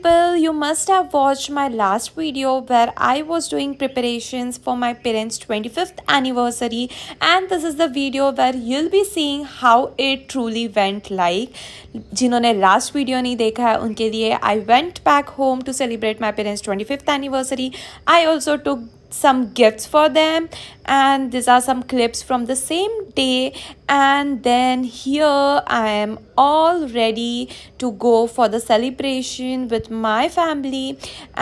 people, you must have watched my last video where I was doing preparations for my parents' 25th anniversary, and this is the video where you'll be seeing how it truly went like. जिन्होंने last video नहीं देखा है उनके लिए I went back home to celebrate my parents 25th anniversary. I also took some gifts for them, and these are some clips from the same day. And then here I am all ready to go for the celebration with my family.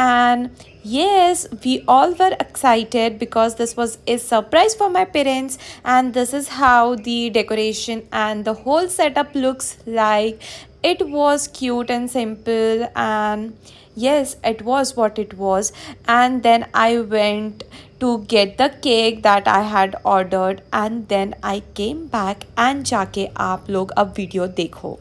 And yes, we all were excited because this was a surprise for my parents, and this is how the decoration and the whole setup looks like. It was cute and simple, and yes, it was what it was. And then I went to get the cake that I had ordered, and then I came back and जाके आप लोग अब video देखो.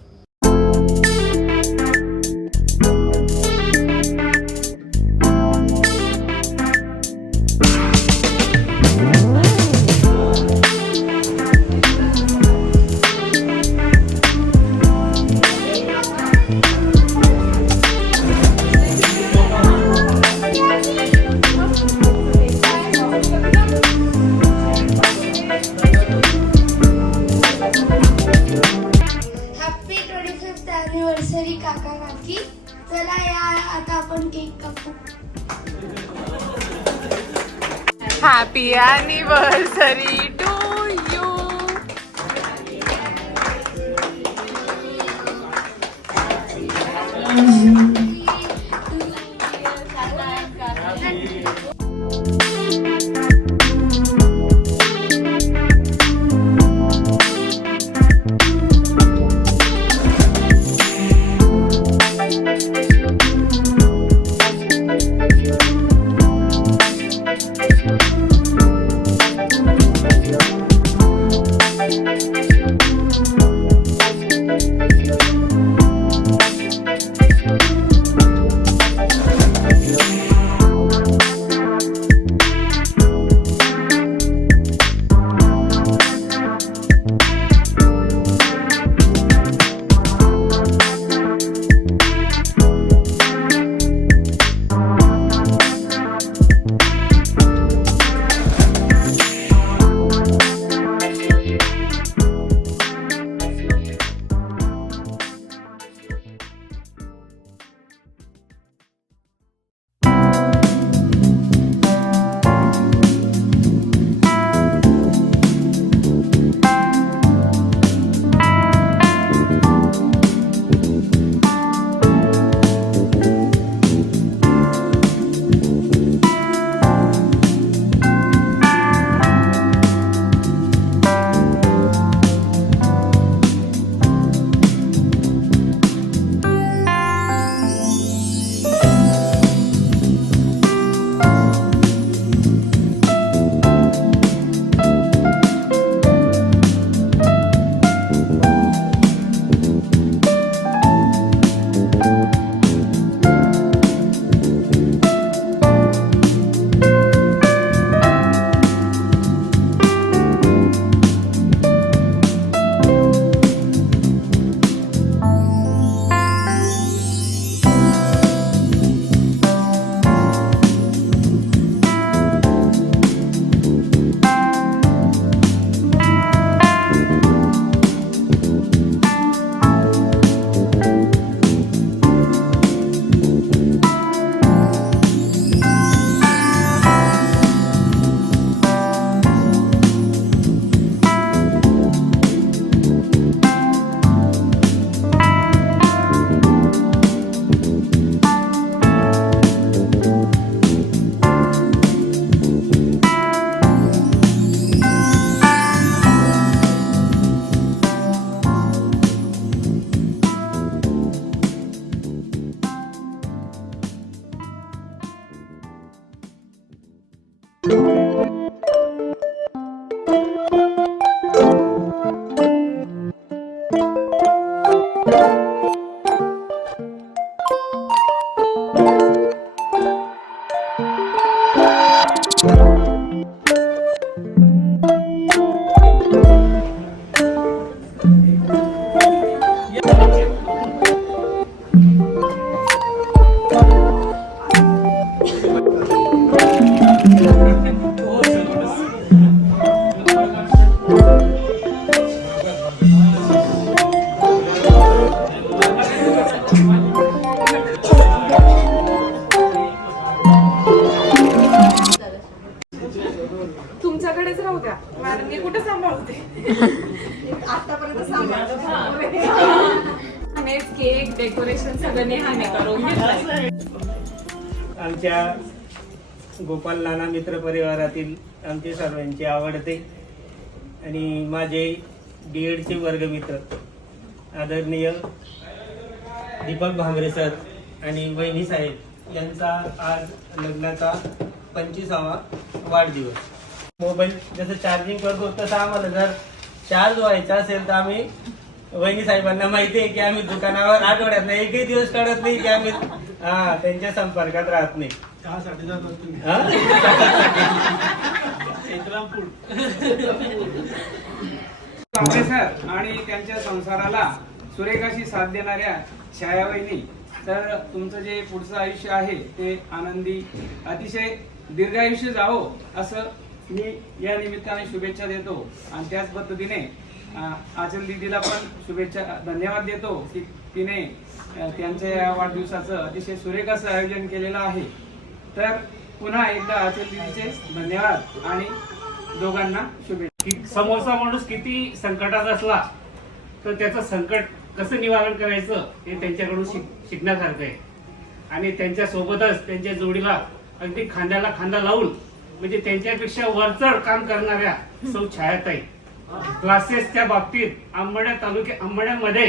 Happy 25th anniversary काका काकी. चला या आता आपण केक कापू. Happy anniversary to you. कारण मी कुठे सांभाळते आतापर्यंत सांभाळते. केक डेकोरेशन सगळं नेहाने करून घेतलंय. आमच्या गोपाल नाना मित्र परिवारातील आमचे सर्वांचे आवडते आणि माझे DEDचे वर्गमित्र आदरणीय दीपक भांबरे सर आणि वहिनी साहेब यांचा आज लग्नाचा 25वा वाढदिवस. मोबाईल जसं चार्जिंग करतो तसं आम्हाला जर चार्ज व्हायचा असेल तर आम्ही वहिनी साहेबांना माहिती आहे की आम्ही दुकानावर आठवड्यात एकही दिवस काढत नाही की आम्ही त्यांच्या संपर्कात राहत नाही. भांबरे सर आणि त्यांच्या संसाराला सुरेख अशी साथ देणाऱ्या छायावहिनी, तर तुमचं जे पुढचं आयुष्य आहे ते आनंदी अतिशय दीर्घायुष्य जावं असं मी या निमित्ताने शुभेच्छा देतो. आणि त्याच पद्धतीने आचल दीदीला पण शुभेच्छा धन्यवाद देतो की तिने त्यांच्या या वाढदिवसाचं अतिशय सुरेख असं आयोजन केलेलं आहे. तर पुन्हा एकदा आचल दीदीचे धन्यवाद आणि दोघांना शुभेच्छा. समोरचा माणूस किती संकटात असला तर त्याचं संकट कसं निवारण करायचं हे त्यांच्याकडून शिकण्यासारखं आहे. आणि त्यांच्या सोबतच त्यांच्या जोडीला अगदी खांद्याला खांदा लावून म्हणजे त्यांच्यापेक्षा वरचढ काम करणाऱ्या सौ छायाताई, क्लासेसच्या बाबतीत अंबड्यामध्ये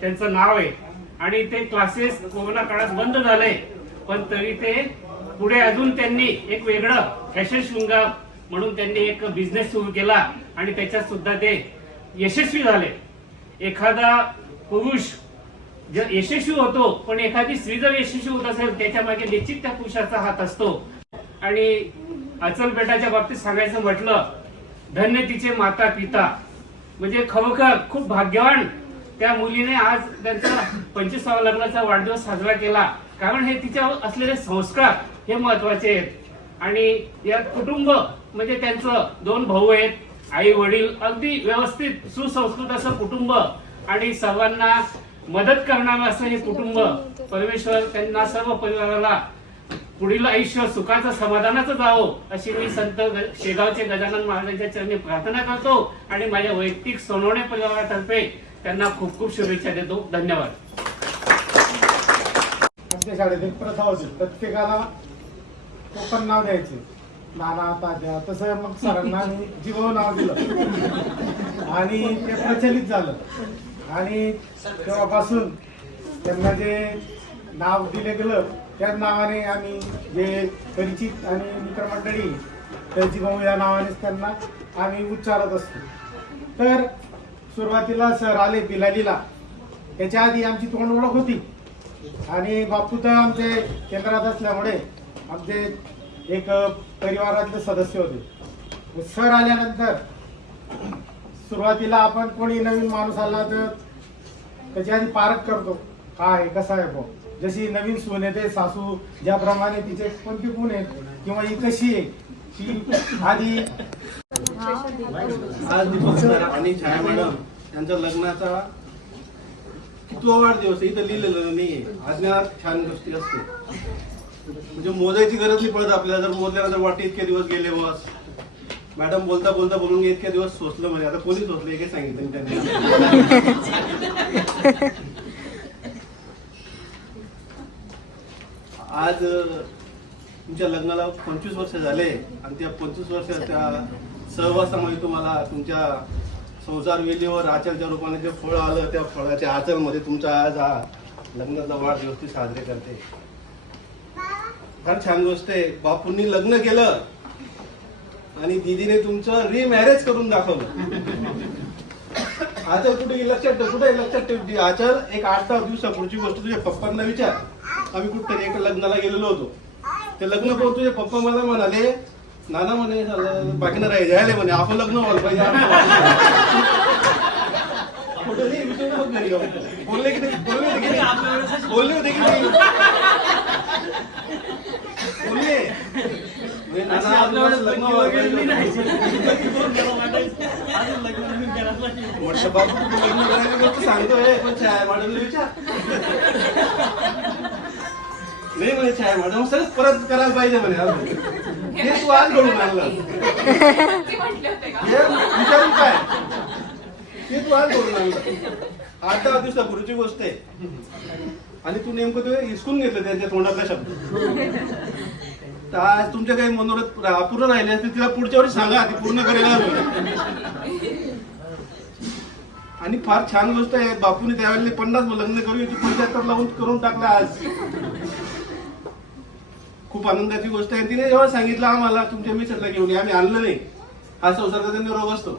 त्यांचं नाव आहे. आणि ते क्लासेस कोरोना काळात बंद झाले पण तरी ते पुढे अजून त्यांनी एक वेगळं फॅशन शृंगार म्हणून त्यांनी एक बिझनेस सुरू केला आणि त्याच्यात सुद्धा ते यशस्वी झाले. एखादा पुरुष जर यशस्वी होतो पण एखादी स्त्री जर यशस्वी होत असेल त्याच्या मागे निश्चित त्या पुरुषाचा हात असतो. आणि अचल बेटाच्या बाबतीत सांगायचं म्हटलं, धन्य तिचे माता पिता, म्हणजे खरोखर खूप भाग्यवान त्या मुलीने आज त्यांचा 25वा लग्नाचा वाढदिवस साजरा केला. कारण हे तिच्यावर असलेले संस्कार हे महत्वाचे आहेत. आणि या कुटुंब म्हणजे त्यांचं 2 भाऊ आहेत, आई वडील, अगदी व्यवस्थित सुसंस्कृत असं कुटुंब आणि सर्वांना मदत करणारं असं हे कुटुंब. परमेश्वर त्यांना सर्व परिवाराला पुढील आयुष्य सुखाचं समाधानाचं जावं अशी मी संत शेगावचे गजानन महाराजांच्या चरणी प्रार्थना करतो आणि माझ्या वैयक्तिक सोनवणे परिवारातर्फे त्यांना खूप खूप शुभेच्छा देतो. धन्यवाद. आमच्या शाळेत एक प्रथा होती, प्रत्येकाला टोपण नाव द्यायचे, नाना तात्या. तसं मग सरांना जीवन नाव दिलं आणि ते प्रचलित झालं. आणि तेव्हापासून त्यांना जे नाव दिले गेलं त्या नावाने आम्ही जे परिचित आणि मित्रमंडळी त्याची भाऊ या नावानेच त्यांना आम्ही उच्चारत असतो. तर सुरुवातीला सर आले बिलालीला, त्याच्या आधी आमची तोंड ओळख होती आणि बापू तर आमचे केंद्रात असल्यामुळे आमचे एक परिवारातले सदस्य होते. सर आल्यानंतर सुरुवातीला आपण कोणी नवीन माणूस आला तर त्याची आधी पारख करतो, काय कसा आहे भाऊ. जशी नवीन सून येते, सासू ज्याप्रमाणे तिचे कोणते गुण आहेत किंवा ही कशी आहे ती आधी. आज दीपक सर आणि छाया मॅडम यांच्या लग्नाचा कितवा वाढदिवस इथं लिहिलेलं नाहीये. अज्ञानात छान गोष्टी असते, म्हणजे मोजायची गरज नाही पडत आपल्याला. जर मोजल्यानंतर वाटते इतके दिवस गेले बस. मॅडम बोलता बोलता बोलून इतके दिवस सोचलं म्हणजे आता कोणी सोचलं हे सांगितलं त्यांनी. आज तुमच्या लग्नाला 25 वर्ष झाले आणि त्या 25 वर्षाच्या सहवासामध्ये तुम्हाला तुमच्या संसार वेलीवर आचलच्या रूपाने जे फळ आलं त्या फळाच्या आचलमध्ये तुमचा आज हा लग्नाचा वाढदिवस ती साजरे करते. फार छान गोष्ट आहे. बापूंनी लग्न केलं आणि दीदीने तुमचं रिमॅरेज करून दाखवलं. आचल कुठे लक्षात ठेव, कुठे लक्षात ठेव आचल. एक 8-10 दिवसापुढची गोष्ट तुझ्या पप्पांना विचार. आम्ही कुठतरी एका लग्नाला गेलेलो होतो. ते लग्न पाहून तुझे पप्पा मला म्हणाले, नाना म्हणे बाकी ना राहिले म्हणे आपण लग्न व्हायला पाहिजे. बोलले की नाही, बोलले होते की नाही, बोलले होते की नाही, बोलले नाना लग्न म्हटलं बाबू लग्न करायला सांगतोय पण छाया मॅडमला विचार. नाही म्हणे छाया मॅडम सगळं परत करायला पाहिजे म्हणे. हे तू आज घडून आणलं ते म्हटले होते का? हे विचारून काय ते तू आज घडून आणलं. 8-10 दिवसापूर्वीची गोष्ट आहे आणि तू नेमकं ते हिसकून घेतलं त्यांच्या तोंडातला शब्द. तर आज तुमच्या काही मनोरथ अपूर्ण राहिले असतील तिला पुढच्या वर्षी सांगा, ती पूर्ण करायला हवी. आणि फार छान गोष्ट आहे, बापूने त्यावेळेला 50 लग्न करून 75 लावून करून टाकलं आज. खूप आनंदाची गोष्ट आहे. तिने जेव्हा सांगितलं आम्हाला तुमच्या मिसेसला घेऊन आम्ही आणलं नाही, हा संसाराचा त्यांनी रोग असतो.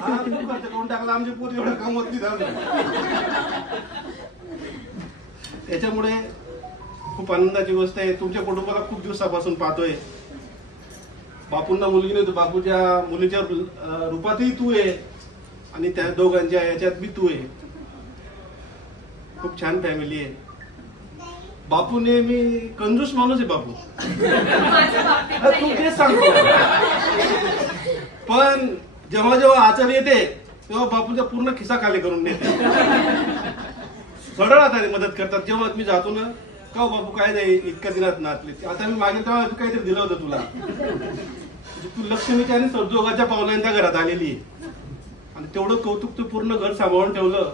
हा खूप खर्च करून टाकला, आमची पोरी एवढं काम होत नाही. त्याच्यामुळे खूप आनंदाची गोष्ट आहे. तुमच्या कुटुंबाला खूप दिवसापासून पाहतोय. बापूंना मुलगी नव्हती, बापूच्या मुलीच्या रूपातही तू आहे आणि त्या दोघांच्या याच्यात बी तू आहे. खूप छान फॅमिली आहे. बापू नेहमी कंजूस माणूस आहे बापू. तू तेच सांगतो. पण जेव्हा जेव्हा आचार येते तेव्हा बापूचा पूर्ण खिसा खाली करून देते. सरळ हाताने मदत करतात. जेव्हा मी जातो ना, का बापू काय नाही इतक्या दिनात नाचले, आता मी मागेल तेव्हा काहीतरी दिलं होतं तुला. तू लक्ष्मीच्या आणि संजोगाच्या पावलांच्या घरात आलेली आहे आणि तेवढं कौतुक तू पूर्ण घर सांभाळून ठेवलं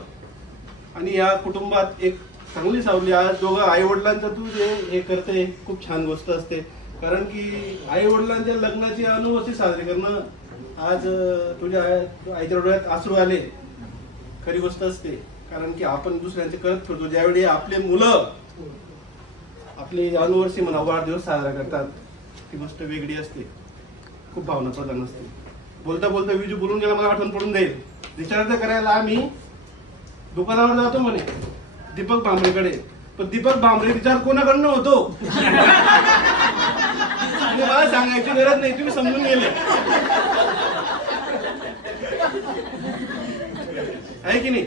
आणि या कुटुंबात एक चांगली सावली. आज दोघं आई वडिलांचं तू जे हे करते खूप छान गोष्ट असते. कारण की आई वडिलांच्या लग्नाची अनुभूती साजरी करणं, आज तुझ्या आईच्या डोळ्यात अश्रू आले, खरी गोष्ट असते. कारण की आपण दुसऱ्यांचे करत फिरतो. ज्यावेळी आपले मुलं आपली अनुभूती म्हणा वाढदिवस साजरा करतात, ती गोष्ट वेगळी असते, खूप भावनाप्रधान असते. बोलता बोलता विजू बोलून गेला, मला आठवण पडून जाईल. विचारायचं करायला आम्ही दुकानावर जातो म्हणे दीपक भांबरेकडे, पण दीपक भांबरे विचार कोणाकडनं होतो मला सांगायची गरज नाही, तुम्ही समजून गेले आहे की नाही.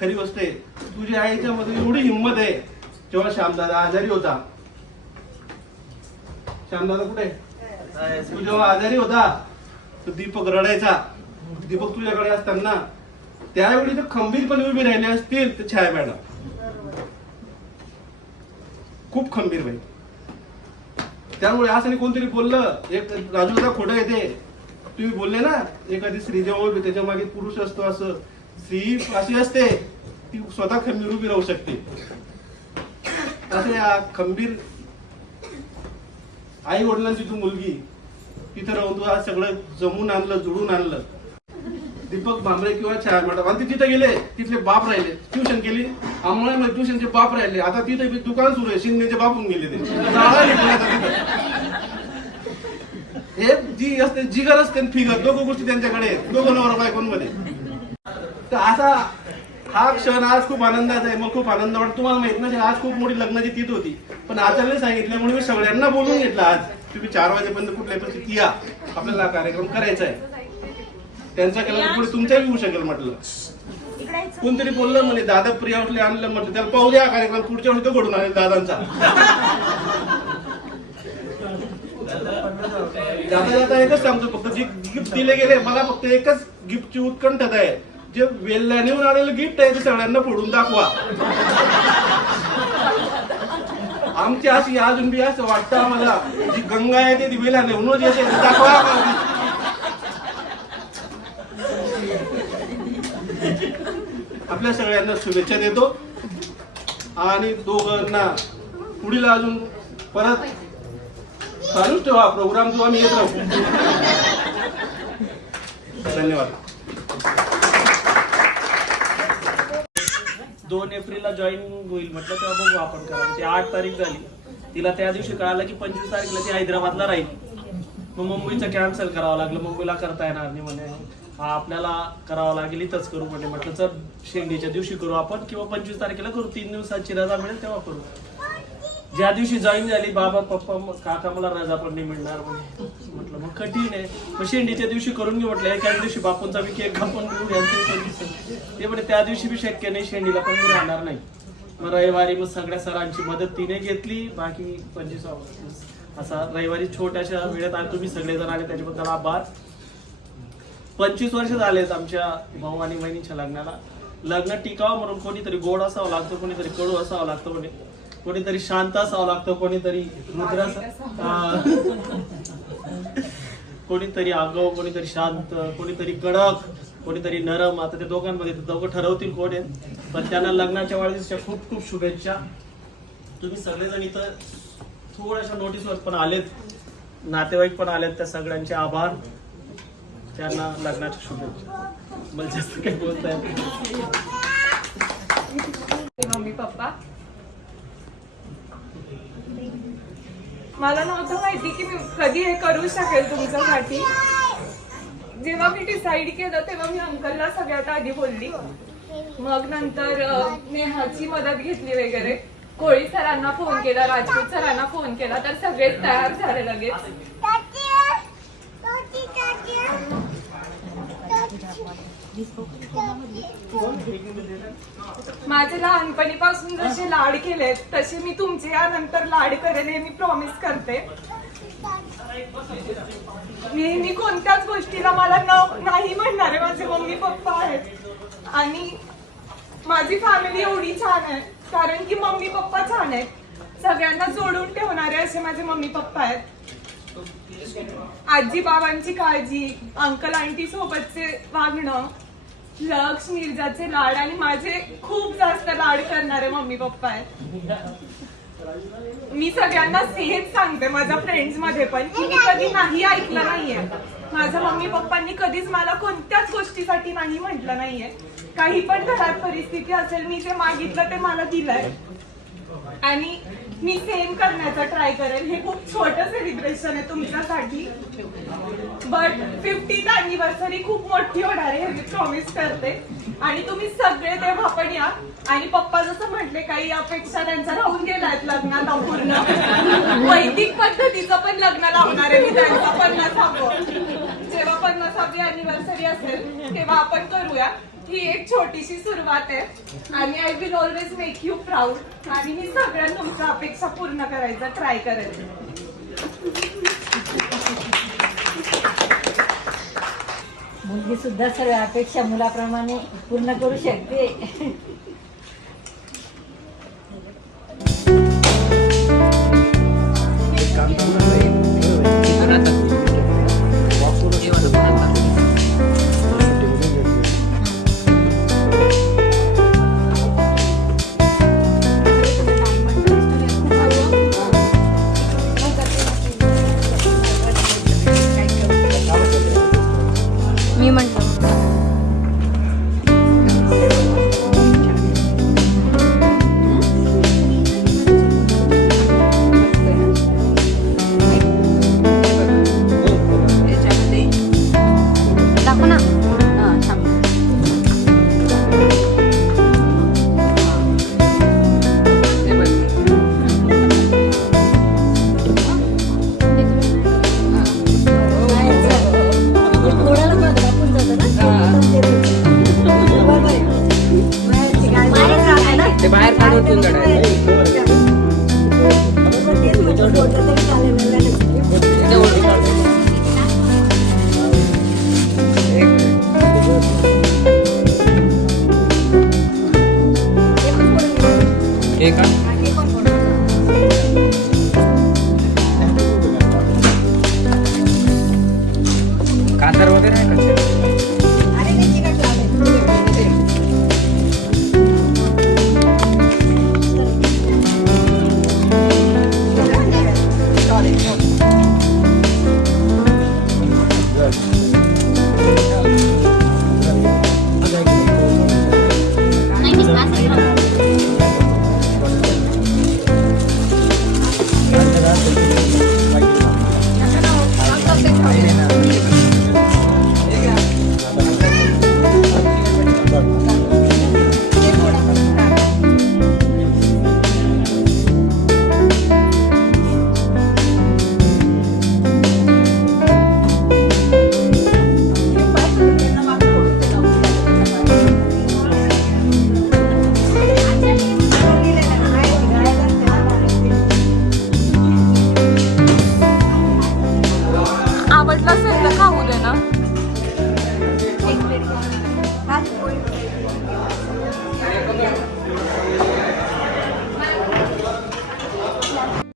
खरी गोष्ट आहे. तुझ्या आईच्या मध्ये एवढी हिंमत आहे. जेव्हा श्यामदादा आजारी होता, श्यामदादा कुठे तू जेव्हा आजारी होता तर दीपक रडायचा. दीपक तुझ्याकडे असताना त्यावेळी तर खंबीरपणे उभी राहिले असतील तर छाया मॅडम खूप खंबीर बाई. त्यामुळे असं नाही कोणतरी बोललं, एक राजूचा खोडं येते. तुम्ही बोलले ना एखादी स्त्री जेव्हा त्याच्या मागे पुरुष असतो, असं स्त्री अशी असते ती स्वतः खंबीर उभी राहू शकते. असं या खंबीर आई वडिलांची तू मुलगी तिथं राहून तू आज सगळं जमून आणलं, जुळून आणलं. दीपक भांबरे किंवा छाया मॅडम आणि तिथे गेले, तिथले बाप राहिले. ट्युशन केली आम्हाला, ट्युशनचे बाप राहिले. आता तिथे दुकान सुरू आहे, शिंदेचे बापून गेले ते. हे जी असते जिगर असते फिगर, दोघं गोष्टी त्यांच्याकडे, दोघं नवरा बायकोंमध्ये. तर असा हा क्षण आज खूप आनंदाचा आहे. मग खूप आनंद वाटतो. तुम्हाला माहित नाही आज खूप मोठी लग्नाची तीत होती, पण आचार्याने सांगितल्यामुळे मी सगळ्यांना बोलून घेतलं. आज तुम्ही 4 वाजेपर्यंत कुठल्या परिस्थिती या, आपल्याला कार्यक्रम करायचा आहे. त्यांचा केला पुढे तुमचाही होऊ शकेल म्हटलं. कोणतरी बोललं म्हणे दादा प्रियावरले आणलं म्हटलं, त्याला पाहू द्या कार्यक्रम पुढच्या वेळी तो घडून आले दादांचा. जाता जाता एकच सांगतो, फक्त जे गिफ्ट दिले गेले मला फक्त एकच गिफ्टची उत्कंठता आहे. जे वेल्ल्याने आलेलं गिफ्ट आहे ते सगळ्यांना फोडून दाखवा. आमची अशी अजून बी असं वाटतं आम्हाला जी गंगा आहे ते वेल्याने म्हणून येते दाखवा. आपल्या सगळ्यांना शुभेच्छा देतो आणि दोघांना पुढील अजून परत चालूच ठेवा प्रोग्राम जो आम्ही येत राहू. धन्यवाद. 2 एप्रिलला जॉईन होईल म्हटलं तेव्हा बघू आपण करा. ती 8 तारीख झाली. तिला त्या दिवशी कळालं की 25 तारीखला ती हैदराबादला राहील. मग मुंबईचं कॅन्सल करावं लागलं. मुंबईला करता येणार नाही म्हणे, हा आपल्याला करावं लागेल इथंच करू म्हणे. म्हटलं चल शेंडीच्या दिवशी करू आपण किंवा 25 तारखेला करू, 3 दिवसाची रजा मिळेल तेव्हा करू. ज्या दिवशी जॉईन झाली बाबा पप्पा काका मला रजा पण नाही मिळणार म्हणे. म्हटलं मग कठीण आहे, मग शेंडीच्या दिवशी करून घेऊ म्हटलं. एकाच दिवशी बापूंचा मी केक कापून घेऊ ते म्हणे त्या दिवशी बी शक्य नाही, शेंडीला पण मी राहणार नाही. मग रविवारी मग सगळ्या सरांची मदत तिने घेतली. बाकी 25 ऑगस्ट असा रविवारी छोट्याशा वेळेत आणि तुम्ही सगळेजण आले त्याच्याबद्दल आभार. 25 वर्ष झालेत आमच्या भाऊ आणि बहिणीच्या लग्नाला. लग्न टिकावं म्हणून कोणीतरी गोड असावं लागतं, कोणीतरी कडू असावं लागतं म्हणे. कोणीतरी शांत असावं लागतं, कोणीतरी रुद्र कोणीतरी आगाऊ, कोणीतरी शांत, कोणीतरी कडक, कोणीतरी नरम. आता ते दोघांमध्ये दोघं ठरवतील कोण आहे. पण त्यांना लग्नाच्या वाढदिवसाच्या खूप खूप शुभेच्छा. तुम्ही सगळेजण इथं थोड्याशा नोटीसवर पण आलेत, नातेवाईक पण आलेत, त्या सगळ्यांचे आभार. त्यांना लग्नाच्या शुभेच्छा. मला जास्त काही बोलता येत नाही. मम्मी पप्पा, मला नव्हतं माहिती की मी कधी हे करू शकेल तुमच्यासाठी. जेव्हा मी डिसाईड केलं तेव्हा मी अंकलला सगळ्यात आधी बोलली, मग नंतर नेहाची मदत घेतली वगैरे. कोळी सरांना फोन केला, राजपूत सरांना फोन केला, तर सगळेच तयार झाले लगेच. माझे लहानपणीपासून जसे लाड केलेत तसे मी तुमचे यानंतर लाड करेन हे मी प्रॉमिस करते. नेहमी कोणत्याच गोष्टीला मला नाही म्हणणारे माझे मम्मी पप्पा आहेत. आणि माझी फॅमिली एवढी छान आहे कारण की मम्मी पप्पा छान आहेत. सगळ्यांना जोडून ठेवणारे असे माझे मम्मी पप्पा आहेत. आजी बाबांची काळजी, अंकल आंटी सोबतचे वागणं, लक्ष, नीरजाचे लाड आणि माझे खूप जास्त लाड करणारे मम्मी पप्पा आहेत. मी सगळ्यांना हेच सांगते माझ्या फ्रेंड्स मध्ये पण की मी कधी नाही ऐकलं नाहीये. माझ्या मम्मी पप्पांनी कधीच मला कोणत्याच गोष्टीसाठी नाही म्हटलं नाहीये. काही पण घरात परिस्थिती असेल मी जे मागितलं ते मला दिलंय आणि मी सेम करण्याचा ट्राय करेन. हे खूप छोटं सेलिब्रेशन आहे तुमच्यासाठी, बट 50th अॅनिव्हर्सरी खूप मोठी होणार आहे हे मी प्रॉमिस करते. आणि तुम्ही सगळे तेव्हा पण या. आणि पप्पा जसं म्हटले काही अपेक्षा त्यांच्या राहून गेल्यात लग्नाला पूर्ण. वैदिक पद्धतीचं पण लग्न लावणार आहे मी त्यांचा 50वावं. जेव्हा 50वी अॅनिव्हर्सरी असेल तेव्हा आपण करूया. ही एक छोटीशी सुरुवात आहे आणि I will always make you proud. आणि मी सगळ्या तुमच्या अपेक्षा पूर्ण करायचा ट्राय करेन. मुलगी सुद्धा सर्व अपेक्षा मुलाप्रमाणे पूर्ण करू शकते.